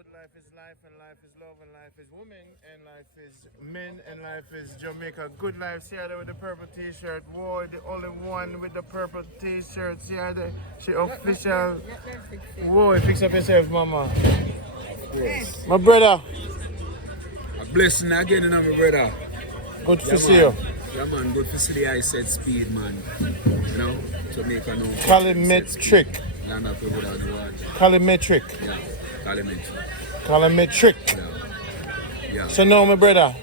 good. Life is life, and life is love, and life is women, and life is men, and life is Jamaica Good Life. See her there with the purple t-shirt. Whoa, the only one with the purple t-shirt. See her there. She official. Whoa, fix up yourself, mama. Yes. My brother. A blessing again, you know, my brother. Good to see you. Yeah, man, good to see the I said speed, man. You know, Jamaica no. Calimetric. Land up over the word. Calimetric. Yeah, calimetric. Calimetric. Yeah. So now, my brother,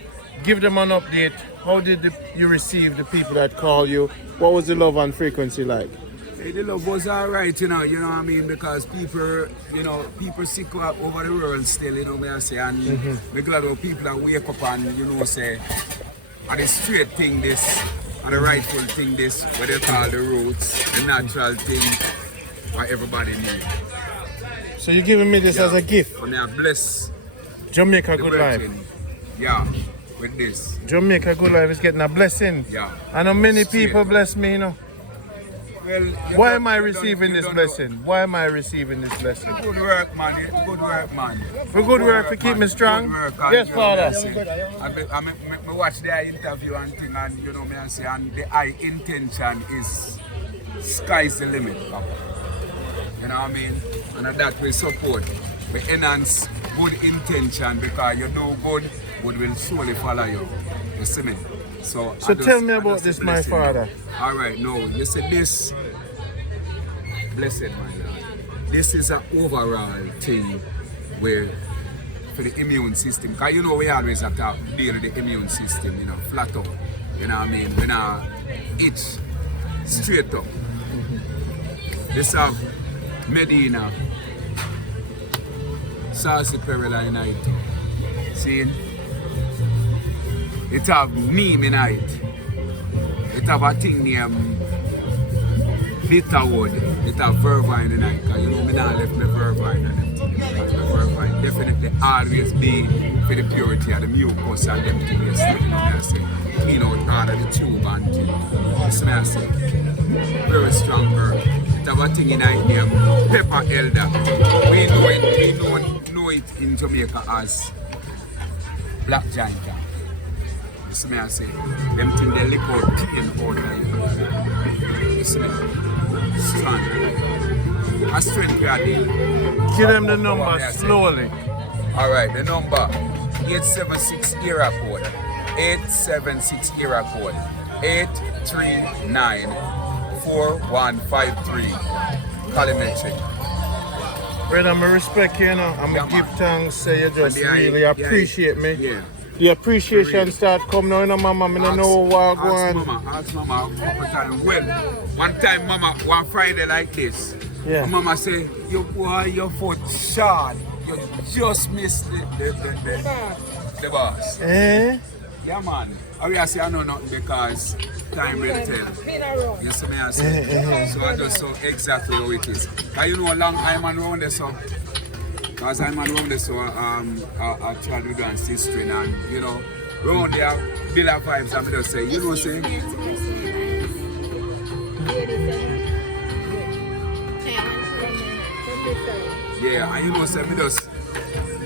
give them an update. How did you receive the people that call you? What was the love and frequency like? Hey, the love was alright, you know what I mean? Because people sick up over the world still, you know what I say? And I'm glad of people that wake up and, you know, say, are the straight thing this, and the rightful thing this, what they call the roots, the natural thing, what everybody needs. So you're giving me this as a gift? And I bless Jamaica Good Life. Yeah, with this. Jamaica Good Life is getting a blessing. Yeah. I know many people bless me, you know. Well, why am I receiving this blessing? Why am I receiving this blessing? Good work, man. Good work, man. For good work, to keep me strong? Yes, Father. I watch their interview and thing, and you know me I say, and the high intention is sky's the limit, Papa. You know what I mean? And that we support. We enhance good intention because you do good, good will surely follow you. You see me? So tell me about this, my father. All right, no, you see this, blessed my Lord. This is an overall thing where for the immune system, because you know we always have to deal with the immune system, you know, flat up. You know what I mean? When I itch straight up. This have Medina, Saucy Perilla in it. See? It have neem in it. It have a thing named bitterwood. It have vervine in it. Because you know me not left my vervine and them. Because my vervine definitely always be for the purity of the mucus and them things. You know what I say? Clean out all of the tube and thing. That's what I say. Very strong herb. It have a thing in it named pepper elder. We know it in Jamaica as black giant. You see me I say, them things they lick out pain out of you. You see me? Strong. A strength we are dealing. Give them the number slowly. Alright, the number 876 era code. 876 era code. 839 4153. Calimetric. Brother, I respect you, you know. I'm going to give thanks, say you just really appreciate me. Yeah. The appreciation start coming now, you know, mama. I don't know what going on. Ask mama a couple times. Well, one time, mama, one Friday like this, mama say, you boy, your foot short. You just missed the boss. Eh? Yeah, man. I say I know nothing because time will tell. You see me, I say. So I just saw exactly how it is. Because you know, long I'm around this up. Because I'm around this, so I try to do and history and, you know, around there, build up vibes and I just say, you know what I'm saying? Yeah, and you know, say, me just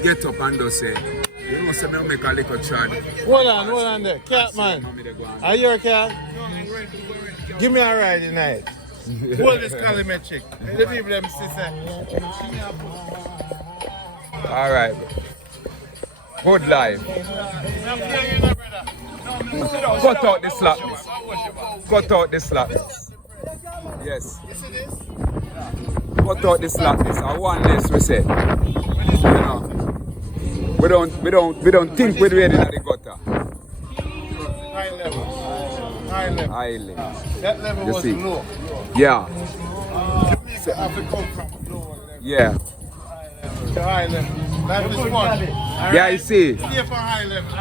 get up and just say, you know, say, me make a little trad. Hold on there. Cat man. Are you a cat? No, I'm ready. Give me a ride tonight. Hold this calimetric. The people them sister. Alright. Good life. Cut out the slackness. Cut out the slackness. Yes. Cut out the slackness. I want this, we say. You know. We don't think we're ready in the gutter. High level. High level. That level was low. Yeah. So have to come from lower level. Yeah. To high level. That is fun. Right? Yeah, you see. Stay for high level.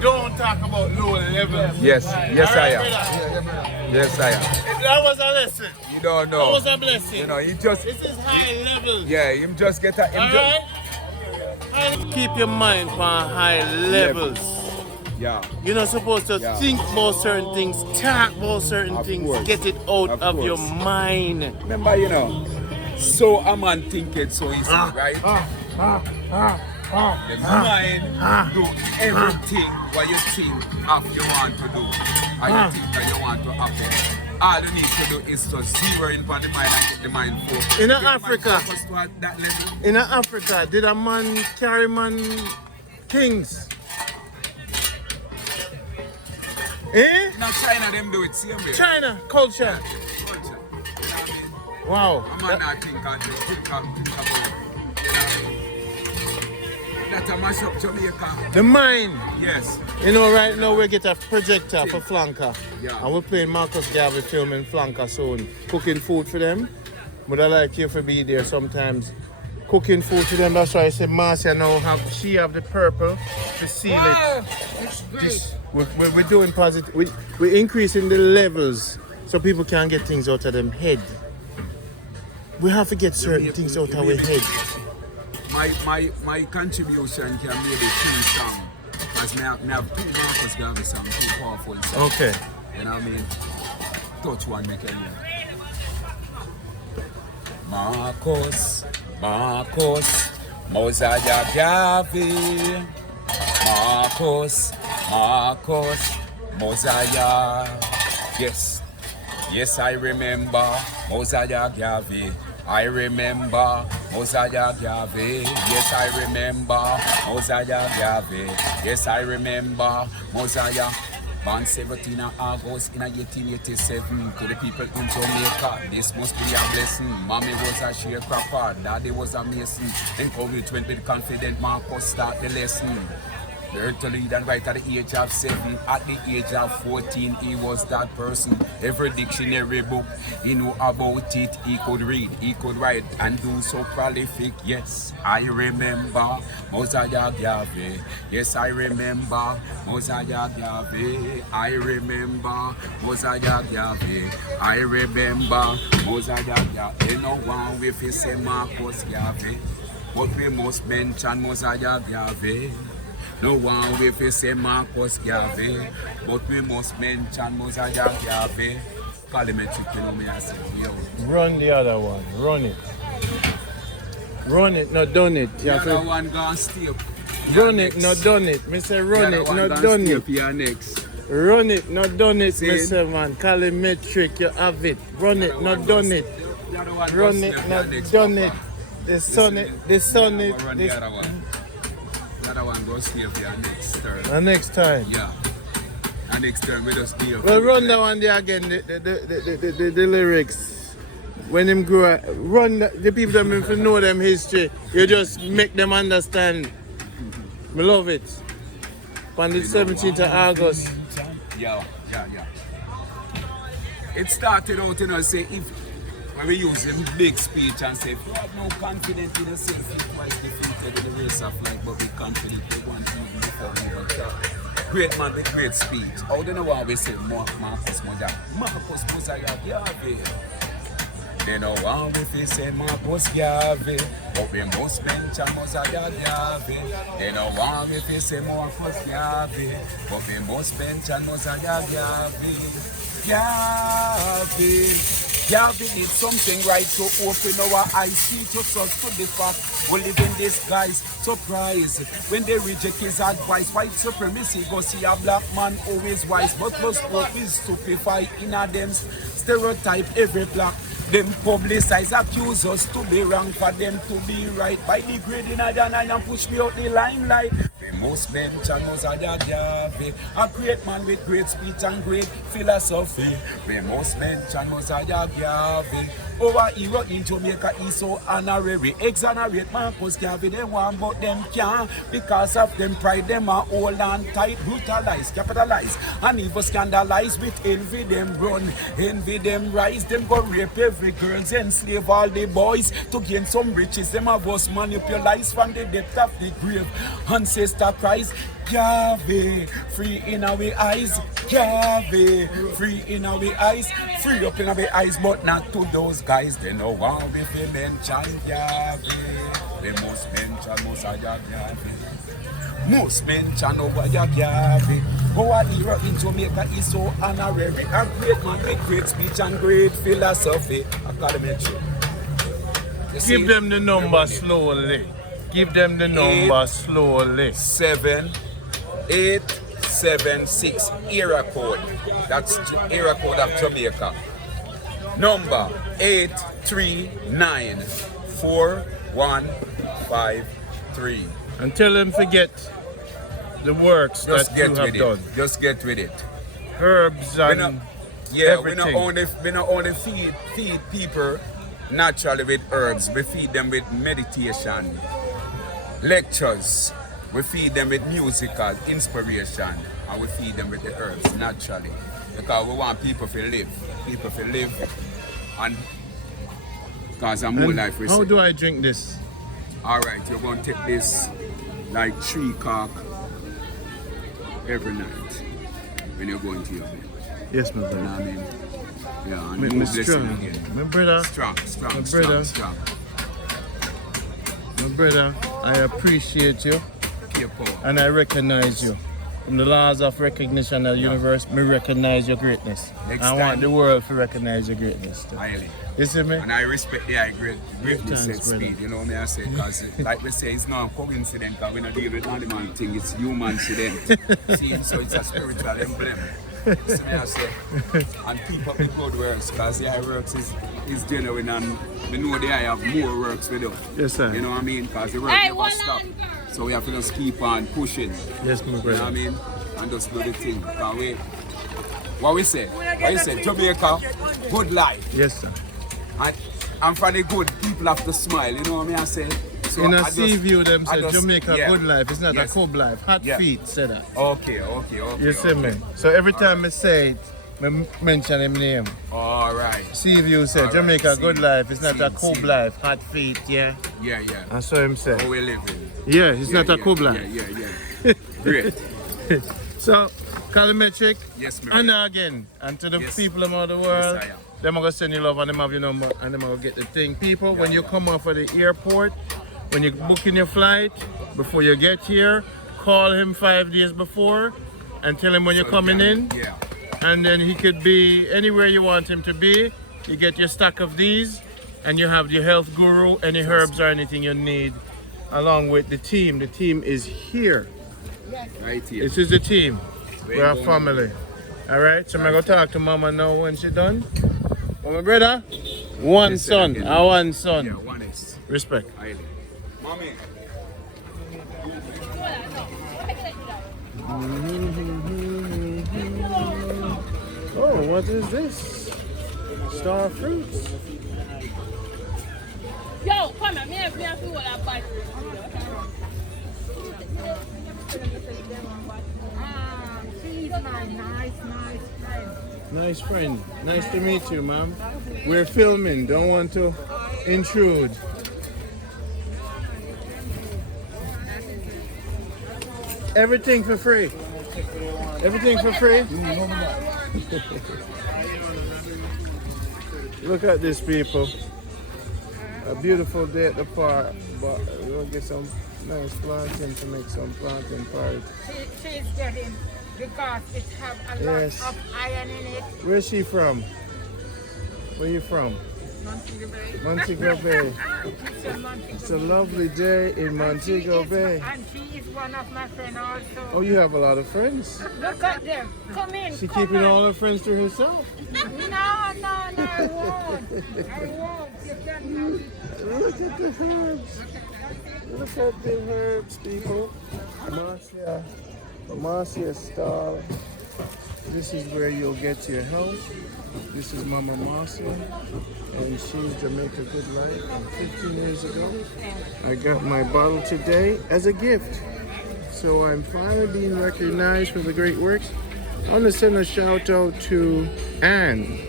Don't talk about lower level. Yes, yes I am. Yes I am. That was a lesson. You don't know. That was a blessing. You know, he just. This is high level. Yeah, him just get a. Alright? Keep your mind on high levels. Yeah. You're not supposed to think about certain things, talk about certain things, get it out of your mind. Remember, you know, so a man think it so easy, right? The mind do everything what you think of you want to do. And you think that you want to happen. All you need to do is to zero in on the mind and get the mind focused. In Africa, did a man carry things? Eh? Now China them do it same way. China culture. Culture. You know what I mean? Wow. A man not think about it. That a mash up Jamaica. The mind. Yes. You know, right now we get a projector for Flanker. Yeah. And we're playing Marcus Garvey film in Flanker soon. Cooking food for them. But I like you to be there sometimes. Cooking food for them. That's why I said Marcia now she have the purple to seal it. It's great. We're doing positive. We're increasing the levels so people can get things out of them head. We have to get certain things out of our head. My contribution can be the two song. Because I have two Marcus Garvey songs, two powerful songs. Okay. You know what I mean? Touch one, make it hear. Marcus, Mosiah Garvey. Marcus, Mosiah. Yes, I remember Mosiah Garvey. I remember Mosiah Garvey. Yes, I remember Mosiah Garvey. Yes, I remember Mosiah. Born 17 August in 1887 to the people in Jamaica. This must be a blessing. Mommy was a sharecropper, daddy was a mason. Encouragement with confident Marcus start the lesson. Learned to lead and write at the age of 7. At the age of 14, he was that person. Every dictionary book he knew about it. He could read, he could write, and do so prolific. Yes, I remember Mosiah Garvey. Yes, I remember Mosiah Garvey. I remember Mosiah Garvey. I remember Mosiah Garvey. No one with his say Marcus Garvey, but we must mention Mosiah Garvey. No one with his say Marcus Garvey, but we must mention Mosiah Garvey. Call him a chicken, me I say, yo. Run the other one. Run it. Run it, not done it. The other one gone stay. Run it, not done it. Me say run it, not done it. Next. Run it, not done it, me say man. Call it metric, you have it. Run it, not done it. Run it, not done it. The sun it. Run the other one. The other one goes stay for your next turn. And next time. Yeah. And next time we just stay. Well, run that one there again, the lyrics. When them grow up, run the people that if you know them history, you just make them understand. I love it. On the 17th of August. Yeah. It started out, say if when we use a big speech and say, if you have no confidence in yourself, you're twice defeated in the race of life, but be confident in one thing before we even talk. Great man with great speech. How do you know why we say Marcus Mosiah Garvey? They know why we say Marcus Garvey, but we must mention Mosiah Garvey. They know why we say Marcus Garvey, but we must mention Mosiah Garvey. Garvey did something right to open our eyes, teach us to the fact we live in disguise. Surprise when they reject his advice. White supremacy go see a black man always wise, but plus hope is stupefied in a them stereotype every black. Them publicize, accuse us to be wrong for them to be right. By degrading a and push me out the limelight. We must mention Mosiah Garvey, a great man with great speech and great philosophy. We must mention Mosiah Garvey. Our hero in Jamaica is so honorary. Exonerate Marcus Garvey, they want but them can't. Because of them pride, them are old and tight. Brutalize, capitalize, and even scandalize. With envy them run, envy them rise. Them go rape every girls, enslave all the boys. To gain some riches, them have us manipulates from the depth of the grave. Ancestor Christ, Garvey, free in our eyes. Garvey, free in our eyes. Free up in our eyes, but not to those guys. They know how we mention Garvey. They must mention Mosiah Garvey. Must mention Mosiah Garvey. Our hero in Jamaica is so honorary. A great man with great speech and great philosophy. Academy. Give them the number slowly. Give them the number slowly. 7876 area code. That's the area code of Jamaica. Number 8394153. And tell them to get the works Just that get you have with done. it. Just get with it. Herbs and everything. We not only feed people naturally with herbs. We feed them with meditation, lectures. We feed them with musical inspiration, and we feed them with the herbs naturally. Because we want people to live. People to live, and because I'm more life. How do I drink this? All right, you're going to take this like 3 cock every night when you're going to your bed. Yes, my You know brother. what I mean? Yeah, and Me more blessing strong. again. My brother. Strong. My brother. My brother, I appreciate you Keep on. and I recognize you. From the laws of recognition of the universe, me recognize your greatness. Next I time. want the world to recognize your greatness too. Highly. You see me? And I respect the high greatness and Thanks, speed, brother. you know what I say? Because like we say, it's not a coincidence because we don't deal with animal thing, it's human incident. See, so it's a spiritual emblem. So I say, and keep up the good works because the high works is genuine and we know the high have more works with us. Yes, sir. You know what I mean? Because the work never stop. So we have to just keep on pushing. Yes, my You know what I brother. mean? And just do the thing. Because what we say? Jamaica, good life. Yes, sir. And for the good, people have to smile, you know what I say? So In a I just- sea view, them I say just- Jamaica yeah. Good Life. It's not Yes. a Cub Life. Hot Yeah. feet say that. Okay. You see me? So every time I say it, I mention him name. Alright. Sea view say Alright, Jamaica see. Good Life. It's not See, a Cub see. Life. Hot feet, yeah. Yeah. That's what him say. How we living? Yeah, it's not a Cub Life. Yeah. Great. So, Calimetric, Yes, ma'am. and again, and to the Yes. people around the world, Yes, I am. them are going to send you love and them have your number and them are going to get the thing. People, when you come off of the airport, when you're booking your flight, before you get here, call him 5 days before and tell him when you're coming in. Yeah. And then he could be anywhere you want him to be. You get your stack of these and you have your health guru, any herbs or anything you need, along with the team. The team is here. Right here. This is the team. We're a going family. All right, so I'm going to talk to Mama now when she's done. Oh, my brother, one Listen son, again. one son. Yeah, one is. Respect. Highly. Mommy. Oh, what is this? Star fruits. Yo, come on, me have to hold that bike. She's my nice friend. Nice friend. Nice to meet you, ma'am. We're filming. Don't want to intrude. Everything for free. Everything for free. Look at this, people. A beautiful day at the park, but we'll get some nice planting to make some planting party. She's getting because it have a Yes. lot of iron in it. Where's she from? Where you from? Montego Bay. Montego Bay. She's from Montego It's a lovely day in Montego Bay. And she is one of my friends also. Oh, you have a lot of friends. Look at them. Come in. She come keeping on. all her friends to herself. No, I won't. You can Look at the herbs. Look at the herbs, people. Marcia style. This is where you'll get your help. This is Mama Masa, and she's Jamaica Good Life. And 15 years ago, I got my bottle today as a gift. So I'm finally being recognized for the great works. I want to send a shout out to Anne.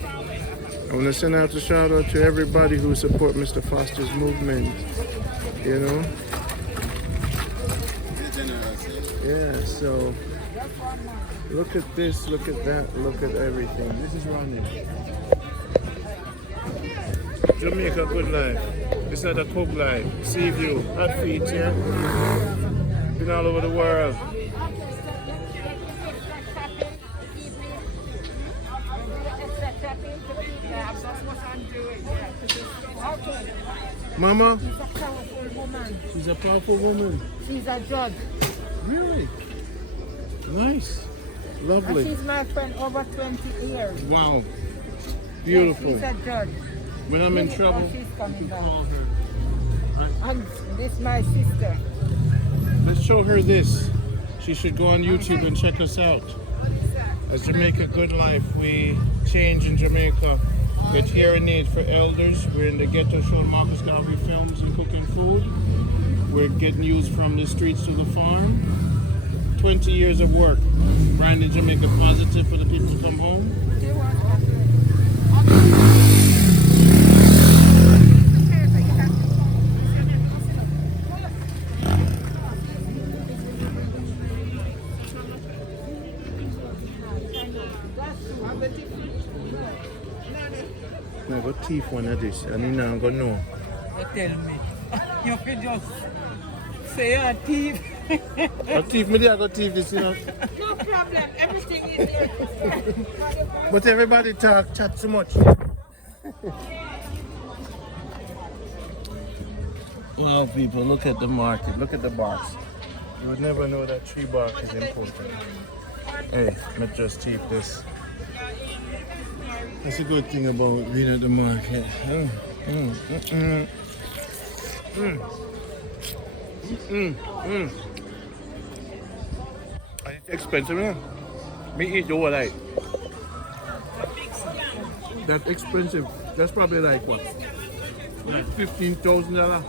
I want to send out a shout out to everybody who support Mr. Foster's movement. You know? Yeah, so look at this, look at that, look at everything. This is Ronnie. Jamaica Good Life. This is the Cub Life. Sea View. Hot feet, yeah? Been all over the world. Mama, woman. She's a powerful woman. She's a judge. Really? Nice. Lovely. And she's my friend over 20 years. Wow. Beautiful. Yes, she's a judge. When I'm in trouble, she's coming you down. call her. And this is my sister. Let's show her this. She should go on YouTube and check us out. As Jamaica Good Life, we change in Jamaica. Get hearing aid for elders. We're in the ghetto showing Marcus Garvey films and cooking food. We're getting used from the streets to the farm. 20 years of work. Branding Jamaica positive for the people to come home. I got teeth one of this, and you now go know. You tell me. You can just say your teeth. Got teeth, me there, I got teeth this, you know. No problem. Everything is here. But everybody chat too much. Well, people, look at the market, look at the box. You would never know that tree bark is important. Hey, not just teeth this. That's a good thing about being at the market. It's expensive, man. Me eat the whole like. That's expensive. That's probably like what? Like $15,000.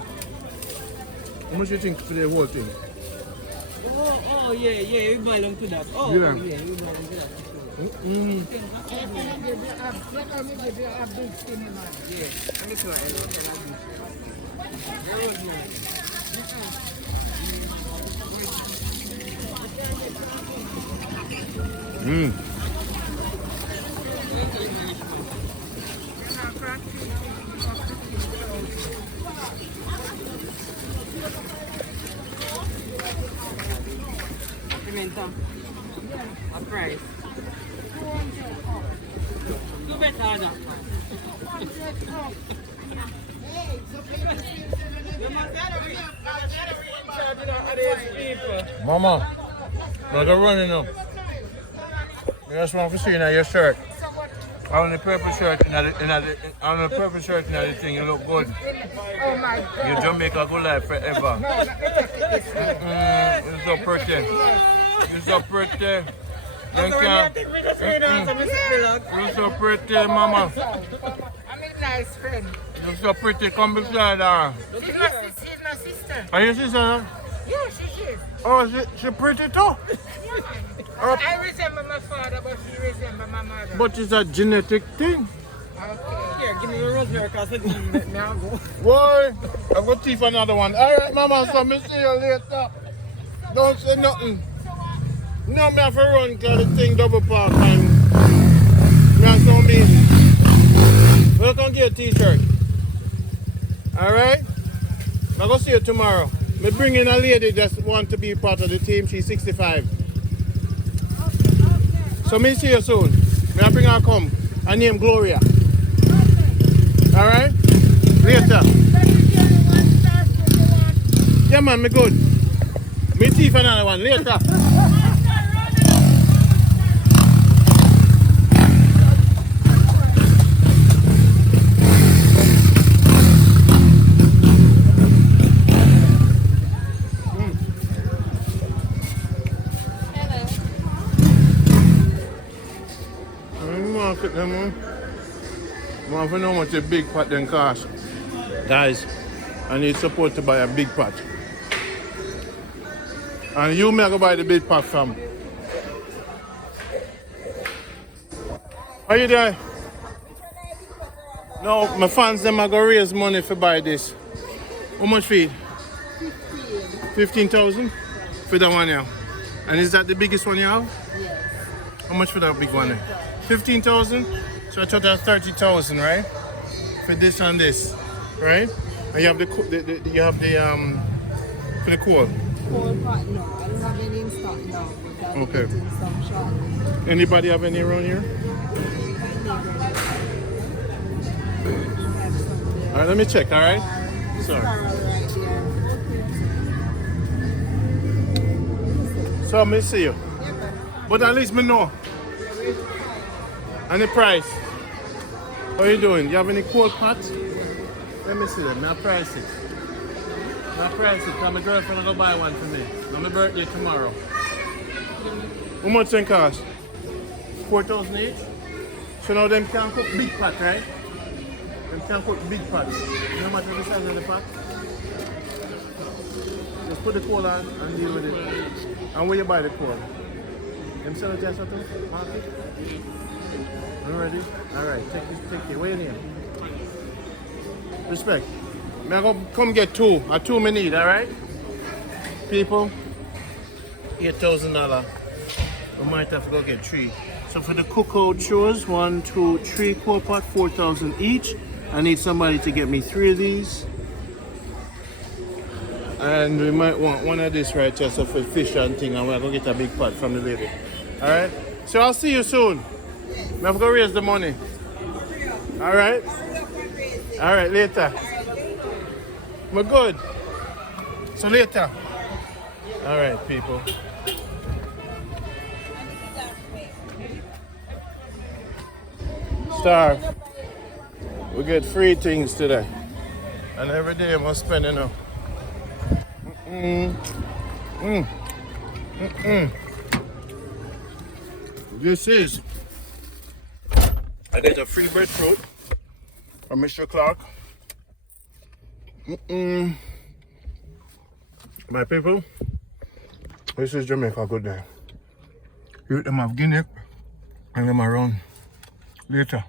How much you think for the whole thing? Oh, yeah, we buy them to that. Oh, Yeah. yeah, we buy them to that. Let me give you a big cinema. Yeah, let me try it. Pimenta. A price. 200. Do better. Mama, not a running now. I just want to see now your shirt. On the purple shirt, on the purple shirt, and the thing, you look good. Oh my God. You Jamaica Good Life forever. You're so pretty. You're so pretty. Thank you. You're so pretty, Mama. I'm a nice friend. You're so pretty. Come beside her. She's my sister. Are you sister? Yeah, she is. Oh, she pretty too. I resemble my father, but she resembles my mother. But it's a genetic thing. Okay. Here, give me your rosemary because it now go. Boy, I've got teeth another one. All right, Mama, so me see you later. Don't say nothing. No, me have to run because the thing double park and me have some meeting. We'll come get a t-shirt. All right? I'm going to see you tomorrow. Me bring in a lady that want to be part of the team. She's 65. So me see you soon. Me I bring her come. Her name Gloria. All right? Later. Yeah, man, me good. Me teeth another one. Later. Market them, man. I want to know how much a big pot then cost. Guys, I need support to buy a big pot. And you may go buy the big pot from. Are you there? No, my fans them are going to raise money to buy this. How much feed? 15,000 for that one here. And is that the biggest one you have? Yes. How much for that big one there? 15,000? So I thought that's 30,000, right? For this and this, right? And you have the for the coal. Coal pot, no. I don't have any in stock now. Okay. Some shortly. Anybody have any around here? All right, let me check. All right. Sorry. Right there. So me see you. But at least me know. And the price. How you doing? You have any cold pots? Let me see them. Now price it. Now price it. Cause my girlfriend will go buy one for me. On my birthday tomorrow. How much it cost? 4,000 each? So now them can cook big pot, right? Them can cook big pots. No matter the size of the pot. Just put the coal on and deal with it. And where you buy the coal? Them sell it just at the market? You ready? Alright, take it. Where you name? Respect. May I go come get two? A two me need, alright? People, $8,000. We might have to go get three. So for the cookout chores, 1, 2, 3 coal pot, 4,000 each. I need somebody to get me 3 of these. And we might want one of this right here, so for fish and thing, and we're gonna get a big pot from the lady. Alright? So I'll see you soon. I have to go raise the money. Alright? Alright, later. We're good. So later. Alright, people. Star. We get free things today. And every day I'm spending up. This is, I get a free breadfruit from Mr. Clark. My people, this is Jamaica Good Life. You them have Guinea and them around later.